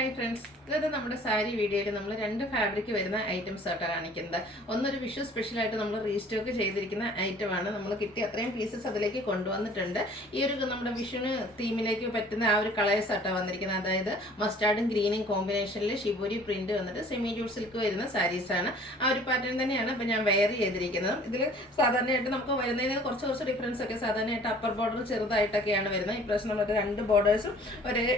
Hi friends, ഇത് നമ്മുടെ സാരി വീഡിയോയിൽ നമ്മൾ രണ്ട് ഫാബ്രിക് വരുന്ന ഐറ്റംസ് ആയിട്ടാണ് കാണിക്കുന്നത്. ഒന്നൊരു വിഷു സ്പെഷ്യലായിട്ട് നമ്മൾ റീസ്റ്റോക്ക് ചെയ്തിരിക്കുന്ന ഐറ്റമാണ്. നമ്മൾ കിട്ടിയ അത്രയും പീസസ് അതിലേക്ക് കൊണ്ടുവന്നിട്ടുണ്ട്. ഈ ഒരു നമ്മുടെ വിഷുവിന് തീമിലേക്ക് പറ്റുന്ന ആ ഒരു കളേഴ്സ് ആയിട്ടാണ് വന്നിരിക്കുന്നത്. അതായത് മസ്റ്റാർഡും ഗ്രീനും കോമ്പിനേഷനിൽ ഷിബോരി പ്രിന്റ് വന്നിട്ട് സെമി ജൂട്ട് സിൽക്ക് വരുന്ന സാരീസാണ്. ആ ഒരു പാറ്റേൺ തന്നെയാണ് ഇപ്പോൾ ഞാൻ വെയർ ചെയ്തിരിക്കുന്നത്. ഇതിൽ സാധാരണയായിട്ട് നമുക്ക് വരുന്നതിന് കുറച്ച് ഡിഫറൻസ് ഒക്കെ. സാധാരണയായിട്ട് അപ്പർ ബോർഡർ ചെറുതായിട്ടൊക്കെയാണ് വരുന്നത്. ഇപ്രാവശ്യം നമ്മൾ രണ്ട് ബോർഡേഴ്സും ഒരേ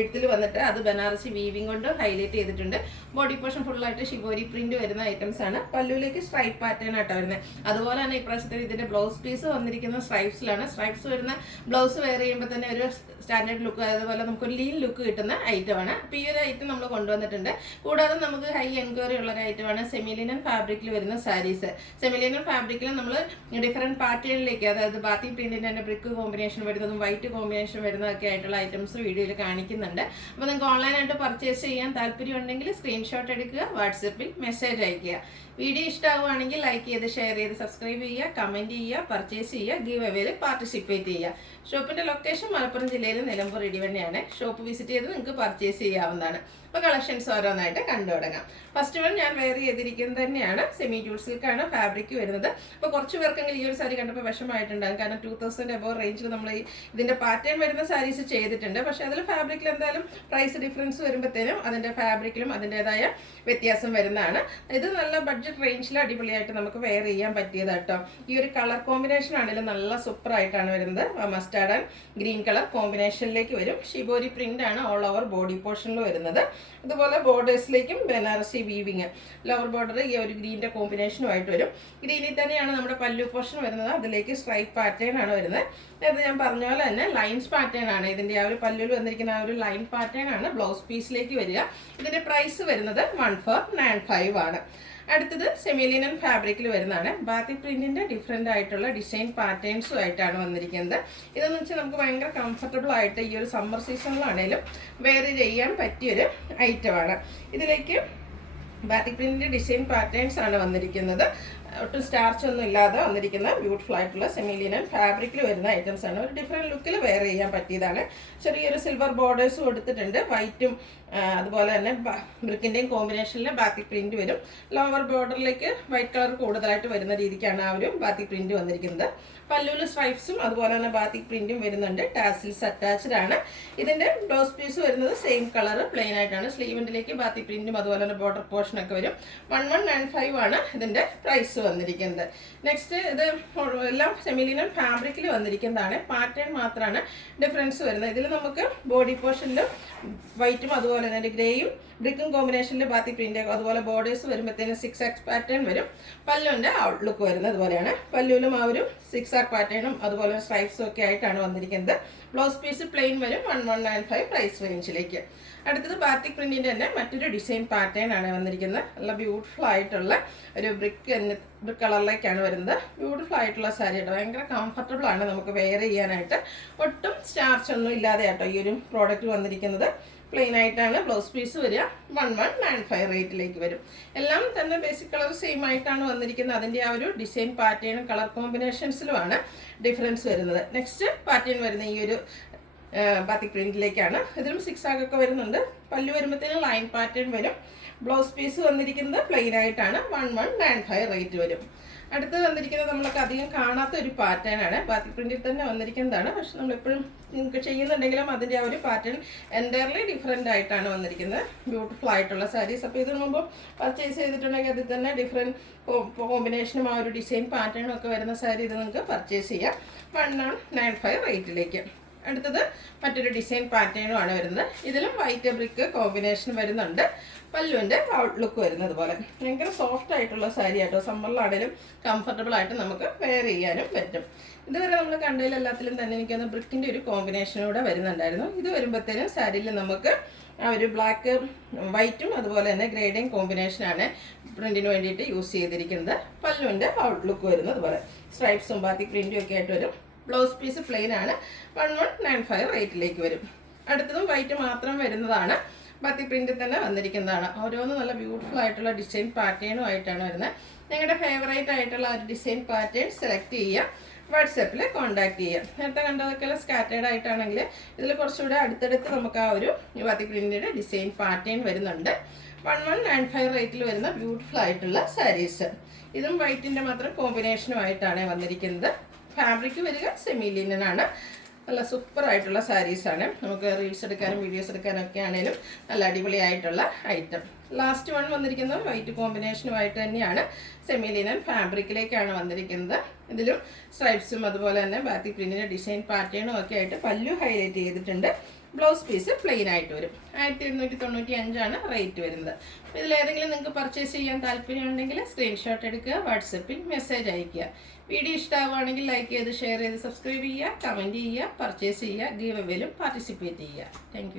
വിഡ്ത്തിൽ വന്നിട്ട് അത് ബനാറസി വീവിംഗ് കൊണ്ട് ഹൈലൈറ്റ് ചെയ്തിട്ടുണ്ട്. ബോഡി പോർഷൻ ഫുള്ളായിട്ട് ഷിബോരി പ്രിന്റ് വരുന്ന ഐറ്റംസ് ആണ്. പല്ലുവിലേക്ക് സ്ട്രൈപ്പ് പാറ്റേൺ ആയിട്ടാണ് വരുന്നത്. അതുപോലെ തന്നെ ഇപ്രാവശ്യത്തെ ഇതിന്റെ ബ്ലൗസ് പീസ് വന്നിരിക്കുന്ന സ്ട്രൈപ്സിലാണ്. സ്ട്രൈപ്സ് വരുന്ന ബ്ലൗസ് വെയർ ചെയ്യുമ്പോൾ തന്നെ ഒരു സ്റ്റാൻഡേർഡ് ലുക്ക്, അതുപോലെ നമുക്കൊരു ലീൻ ലുക്ക് കിട്ടുന്ന ഐറ്റമാണ്. അപ്പോൾ ഈ ഒരു ഐറ്റം നമ്മൾ കൊണ്ടുവന്നിട്ടുണ്ട്. കൂടാതെ നമുക്ക് ഹൈ എൻക്വയറി ഉള്ള ഒരു ഐറ്റമാണ് സെമിലിനൻ ഫാബ്രിക്കിൽ വരുന്ന സാരീസ്. സെമിലിനൻ ഫാബ്രിക്കിൽ നമ്മൾ ഡിഫറെന്റ് പാറ്റേണിലേക്ക്, അതായത് ബാത്തി പ്രിന്റിന്റെ തന്നെ ബ്രിക്ക് കോമ്പിനേഷൻ വരുന്നതും വൈറ്റ് കോമ്പിനേഷൻ വരുന്നതൊക്കെ ആയിട്ടുള്ള ഐറ്റംസ് വീഡിയോയിൽ കാണിക്കുന്നുണ്ട്. അപ്പോൾ നിങ്ങൾക്ക് ഓൺലൈനായിട്ട് പർച്ചേസ് ചെയ്യാൻ താല്പര്യമുണ്ടെങ്കിൽ സ്ക്രീൻഷോട്ട് എടുക്കുക, വാട്സപ്പിൽ മെസ്സേജ് അയയ്ക്കുക. വീഡിയോ ഇഷ്ടമാവുകയാണെങ്കിൽ ലൈക്ക് ചെയ്ത് ഷെയർ ചെയ്ത് സബ്സ്ക്രൈബ് ചെയ്യുക, കമൻറ്റ് ചെയ്യുക, പർച്ചേസ് ചെയ്യുക, ഗീവ് അവേയിൽ പാർട്ടിസിപ്പേറ്റ് ചെയ്യുക. ഷോപ്പിൻ്റെ ലൊക്കേഷൻ മലപ്പുറം ജില്ലയിൽ നിലമ്പൂർ ഇടിവണ്ണയാണ്. ഷോപ്പ് വിസിറ്റ് ചെയ്ത് നിങ്ങൾക്ക് പർച്ചേസ് ചെയ്യാവുന്നതാണ്. അപ്പോൾ കളക്ഷൻസ് ഓരോന്നായിട്ട് കണ്ടു തുടങ്ങാം. ഫസ്റ്റ് വൺ ഞാൻ വെയർ ചെയ്തിരിക്കുന്നത് തന്നെയാണ്. സെമി ജൂട്ട് സിൽക്കാണ് ഫാബ്രിക് വരുന്നത്. അപ്പോൾ കുറച്ച് പേർക്കെങ്കിലും ഈ ഒരു സാരി കണ്ടപ്പോൾ വിഷമമായിട്ടുണ്ടാകും. കാരണം 2000 എബോവ് റേഞ്ചിൽ നമ്മൾ ഇതിൻ്റെ പാറ്റേൺ വരുന്ന സാരീസ് ചെയ്തിട്ടുണ്ട്. പക്ഷേ അതിൽ ഫാബ്രിക്കിൽ എന്തായാലും പ്രൈസ് ഡിഫറൻസ് വരുമ്പോഴത്തേനും അതിൻ്റെ ഫാബ്രിക്കിലും അതിൻ്റെതായ വ്യത്യാസം വരുന്നതാണ്. ഇത് നല്ല ബഡ്ജറ്റ് റേഞ്ചിൽ അടിപൊളിയായിട്ട് നമുക്ക് വെയർ ചെയ്യാൻ പറ്റിയത് കേട്ടോ. ഈ ഒരു കളർ കോമ്പിനേഷൻ ആണെങ്കിലും നല്ല സൂപ്പർ ആയിട്ടാണ് വരുന്നത്. മസ്റ്റാർഡ് ആൻഡ് ഗ്രീൻ കളർ കോമ്പിനേഷനിലേക്ക് വരും. ഷിബോരി പ്രിന്റ് ആണ് ഓൾ ഓവർ ബോഡി പോർഷനിൽ വരുന്നത്. അതുപോലെ ബോർഡേഴ്സിലേക്കും ബനാറസി വീവിങ്, ലോവർ ബോർഡർ ഈ ഒരു ഗ്രീൻ്റെ കോമ്പിനേഷനുമായിട്ട് വരും. ഗ്രീനിൽ തന്നെയാണ് നമ്മുടെ പല്ലു പോർഷൻ വരുന്നത്. അതിലേക്ക് സ്ട്രൈപ്പ് പാറ്റേൺ ആണ് വരുന്നത്. അത് ഞാൻ പറഞ്ഞ പോലെ തന്നെ ലൈൻസ് പാറ്റേൺ ആണ്. ഇതിൻ്റെ ആ ഒരു പല്ലുവിൽ വന്നിരിക്കുന്ന ആ ഒരു ലൈൻ പാറ്റേൺ ആണ് ബ്ലൗസ് പീസിലേക്ക് വരിക. ഇതിൻ്റെ പ്രൈസ് വരുന്നത് 1495 ആണ്. അടുത്തത് സെമിലിനൻ ഫാബ്രിക്കിൽ വരുന്നതാണ്. ബാത്തി പ്രിന്റിന്റെ ഡിഫറെൻ്റ് ആയിട്ടുള്ള ഡിസൈൻ പാറ്റേൺസും ആയിട്ടാണ് വന്നിരിക്കുന്നത്. ഇതെന്ന് വെച്ചാൽ നമുക്ക് ഭയങ്കര കംഫർട്ടബിൾ ആയിട്ട് ഈ ഒരു സമ്മർ സീസണിലാണേലും വെയർ ചെയ്യാൻ പറ്റിയൊരു ഐറ്റമാണ്. ഇതിലേക്ക് ബാത്തി പ്രിന്റിന്റെ ഡിസൈൻ പാറ്റേൺസ് ആണ് വന്നിരിക്കുന്നത്. ഒട്ടും സ്റ്റാർച്ച് ഒന്നും ഇല്ലാതെ വന്നിരിക്കുന്ന ബ്യൂട്ടിഫുൾ ആയിട്ടുള്ള സെമിലിനൻ ഫാബ്രിക്കിൽ വരുന്ന ഐറ്റംസ് ആണ്. ഒരു ഡിഫറെൻറ്റ് ലുക്കിൽ വെയർ ചെയ്യാൻ പറ്റിയതാണ്. ചെറിയൊരു സിൽവർ ബോർഡേഴ്സ് കൊടുത്തിട്ടുണ്ട്. വൈറ്റും അതുപോലെ തന്നെ ബ്രിക്കിൻ്റെയും കോമ്പിനേഷനിൽ ബാത്തി പ്രിന്റ് വരും. ലോവർ ബോർഡറിലേക്ക് വൈറ്റ് കളർ കൂടുതലായിട്ട് വരുന്ന രീതിക്കാണ് ആ ഒരു ബാത്തി പ്രിന്റ് വന്നിരിക്കുന്നത്. പല്ലുവിൽ സ്ട്രൈപ്സും അതുപോലെ തന്നെ ബാത്തി പ്രിന്റും വരുന്നുണ്ട്. ടാസിൽസ് അറ്റാച്ച്ഡ് ആണ്. ഇതിൻ്റെ ബ്ലൗസ് പീസ് വരുന്നത് സെയിം കളർ പ്ലെയിൻ ആയിട്ടാണ്. സ്ലീവിൻ്റെലേക്ക് ബാത്തി പ്രിന്റും അതുപോലെ തന്നെ ബോർഡർ പോർഷനൊക്കെ വരും. 1195 ആണ് ഇതിൻ്റെ പ്രൈസ് വന്നിരിക്കുന്നത്. നെക്സ്റ്റ് ഇത് എല്ലാം സെമിലിനൻ ഫാബ്രിക്കിൽ വന്നിരിക്കുന്നതാണ്. പാറ്റേൺ മാത്രമാണ് ഡിഫറൻസ് വരുന്നത്. ഇതിൽ നമുക്ക് ബോഡി പോർഷനിൽ വൈറ്റും അതുപോലെ തന്നെ ഗ്രേയും ബ്രിക്കും കോമ്പിനേഷനിൽ ബാത്തി പ്രിന്റ്, അതുപോലെ ബോർഡേഴ്സ് വരുമ്പോഴത്തേനും 6X പാറ്റേൺ വരും. പല്ലുവിൻ്റെ ഔട്ട്ലുക്ക് വരുന്നത് അതുപോലെയാണ്. പല്ലുവിലും ആ ഒരു 6R പാറ്റേണും അതുപോലെ സ്ട്രൈപ്സും ഒക്കെ ആയിട്ടാണ് വന്നിരിക്കുന്നത്. ബ്ലൗസ് പീസ് പ്ലെയിൻ വരും. 1195 പ്രൈസ് റേഞ്ചിലേക്ക്. അടുത്തത് ബാത്തിക് പ്രിന്റിൻ്റെ തന്നെ മറ്റൊരു ഡിസൈൻ പാറ്റേൺ ആണ് വന്നിരിക്കുന്നത്. നല്ല ബ്യൂട്ടിഫുൾ ആയിട്ടുള്ള ഒരു ബ്രിക്ക് കളറിലേക്കാണ് വരുന്നത്. ബ്യൂട്ടിഫുൾ ആയിട്ടുള്ള സാരി ആയിട്ട് ഭയങ്കര കംഫർട്ടബിൾ ആണ് നമുക്ക് വെയർ ചെയ്യാനായിട്ട്. ഒട്ടും സ്റ്റാർച്ച് ഒന്നും ഇല്ലാതെ ആട്ടോ ഈ ഒരു പ്രോഡക്റ്റ് വന്നിരിക്കുന്നത്. പ്ലെയിൻ ആയിട്ടാണ് ബ്ലൗസ് പീസ് വരിക. 1195 റേറ്റിലേക്ക് വരും. എല്ലാം തന്നെ ബേസിക് കളർ സെയിം ആയിട്ടാണ് വന്നിരിക്കുന്നത്. അതിൻ്റെ ആ ഒരു ഡിസൈൻ പാറ്റേണും കളർ കോമ്പിനേഷൻസിലുമാണ് ഡിഫറൻസ് വരുന്നത്. നെക്സ്റ്റ് പാറ്റേൺ വരുന്ന ഈ ഒരു ബാത്തിക് പ്രിന്റിലേക്കാണ്. ഇതിലും 6 ഒക്കെ വരുന്നുണ്ട്. പല്ലു വരുമ്പോഴത്തേനും ലൈൻ പാറ്റേൺ വരും. ബ്ലൗസ് പീസ് വന്നിരിക്കുന്നത് പ്ലെയിൻ ആയിട്ടാണ്. 1195 റേറ്റ് വരും. അടുത്ത് വന്നിരിക്കുന്നത് നമ്മളൊക്കെ അധികം കാണാത്ത ഒരു പാറ്റേൺ ആണ്. ബാത്തിക് പ്രിന്റിൽ തന്നെ വന്നിരിക്കുന്നതാണ്. പക്ഷെ നമ്മളെപ്പോഴും നിങ്ങൾക്ക് ചെയ്യുന്നുണ്ടെങ്കിലും അതിൻ്റെ ആ ഒരു പാറ്റേൺ എൻ്റയർലി ഡിഫറെൻ്റ് ആയിട്ടാണ് വന്നിരിക്കുന്നത്. ബ്യൂട്ടിഫുൾ ആയിട്ടുള്ള സാരീസ്. അപ്പോൾ ഇതിനു മുമ്പ് പർച്ചേസ് ചെയ്തിട്ടുണ്ടെങ്കിൽ അതിൽ തന്നെ ഡിഫറെൻറ്റ് കോമ്പിനേഷനും ആ ഒരു ഡിസൈൻ പാറ്റേണും ഒക്കെ വരുന്ന സാരി ഇത് നിങ്ങൾക്ക് പർച്ചേസ് ചെയ്യാം. 1195 റേറ്റിലേക്ക്. അടുത്തത് മറ്റൊരു ഡിസൈൻ പാറ്റേണുമാണ് വരുന്നത്. ഇതിലും വൈറ്റ് ബ്രിക്ക് കോമ്പിനേഷൻ വരുന്നുണ്ട്. പല്ലുവിൻ്റെ ഔട്ട്ലുക്ക് വരുന്നത് പോലെ ഭയങ്കര സോഫ്റ്റ് ആയിട്ടുള്ള സാരി ആയിട്ടോ. സമ്മറിലാണെങ്കിലും കംഫർട്ടബിൾ ആയിട്ട് നമുക്ക് വെയർ ചെയ്യാനും പറ്റും. ഇതുവരെ നമ്മൾ കണ്ടതിൽ എല്ലാത്തിലും തന്നെ എനിക്കൊന്ന് ബ്രിക്കിൻ്റെ ഒരു കോമ്പിനേഷനൂടെ വരുന്നുണ്ടായിരുന്നു. ഇത് വരുമ്പോഴത്തേനും സാരിയിൽ നമുക്ക് ആ ഒരു ബ്ലാക്ക് വൈറ്റും അതുപോലെ തന്നെ ഗ്രേഡിയും കോമ്പിനേഷനാണ് പ്രിൻറ്റിന് വേണ്ടിയിട്ട് യൂസ് ചെയ്തിരിക്കുന്നത്. പല്ലുവിൻ്റെ ഔട്ട്ലുക്ക് വരുന്നത് പോലെ സ്ട്രൈപ്സും ബാത്തിക് പ്രിൻറ്റും ഒക്കെ ആയിട്ട് വരും. ബ്ലൗസ് പീസ് പ്ലെയിൻ ആണ്. 1195 റേറ്റിലേക്ക് വരും. അടുത്തതും വൈറ്റ് മാത്രം വരുന്നതാണ്. ബാത്തി പ്രിന്റിൽ തന്നെ വന്നിരിക്കുന്നതാണ്. ഓരോന്നും നല്ല ബ്യൂട്ടിഫുൾ ആയിട്ടുള്ള ഡിസൈൻ പാറ്റേണും ആയിട്ടാണ് വരുന്നത്. നിങ്ങളുടെ ഫേവറേറ്റ് ആയിട്ടുള്ള ഒരു ഡിസൈൻ പാറ്റേൺ സെലക്ട് ചെയ്യുക. വാട്സാപ്പിൽ കോൺടാക്ട് ചെയ്യാം. നേരത്തെ കണ്ടതൊക്കെ സ്കാറ്റേഡ് ആയിട്ടാണെങ്കിൽ ഇതിൽ കുറച്ചുകൂടെ അടുത്തടുത്ത് നമുക്ക് ആ ഒരു ബാത്തിക് പ്രിൻറ്റിൻ്റെ ഡിസൈൻ പാറ്റേൺ വരുന്നുണ്ട്. 1195 റേറ്റിൽ വരുന്ന ബ്യൂട്ടിഫുൾ ആയിട്ടുള്ള സാരീസ്. ഇതും വൈറ്റിൻ്റെ മാത്രം കോമ്പിനേഷനുമായിട്ടാണ് വന്നിരിക്കുന്നത്. ഫാബ്രിക് വരിക സെമി ലിനൻ ആണ്. നല്ല സൂപ്പർ ആയിട്ടുള്ള സാരീസാണ്. നമുക്ക് റീൽസ് എടുക്കാനും വീഡിയോസ് എടുക്കാനും ഒക്കെ ആണെങ്കിലും നല്ല അടിപൊളിയായിട്ടുള്ള ഐറ്റം. ലാസ്റ്റ് വൺ വന്നിരിക്കുന്നത് വൈറ്റ് കോമ്പിനേഷനുമായിട്ട് തന്നെയാണ്. സെമി ലിനൻ ഫാബ്രിക്കിലേക്കാണ് വന്നിരിക്കുന്നത്. ഇതിലും സ്ട്രൈപ്സും അതുപോലെ തന്നെ ബാത്തിക് പ്രിന്റിൻ്റെ ഡിസൈൻ പാറ്റേണും ഒക്കെ ആയിട്ട് പല്ലു ഹൈലൈറ്റ് ചെയ്തിട്ടുണ്ട്. ബ്ലൗസ് പീസ് പ്ലെയിൻ ആയിട്ട് വരും. 1295 റേറ്റ് വരുന്നത്. ഇതിലേതെങ്കിലും നിങ്ങൾക്ക് പർച്ചേസ് ചെയ്യാൻ താല്പര്യമുണ്ടെങ്കിൽ സ്ക്രീൻഷോട്ട് എടുക്കുക, വാട്സപ്പിൽ മെസ്സേജ് അയയ്ക്കുക. വീഡിയോ ഇഷ്ടമാവുകയാണെങ്കിൽ ലൈക്ക് ചെയ്ത് ഷെയർ ചെയ്ത് സബ്സ്ക്രൈബ് ചെയ്യുക, കമൻറ്റ് ചെയ്യുക, പർച്ചേസ് ചെയ്യുക, ഗീവ് അവേയിലും പാർട്ടിസിപ്പേറ്റ് ചെയ്യുക. താങ്ക്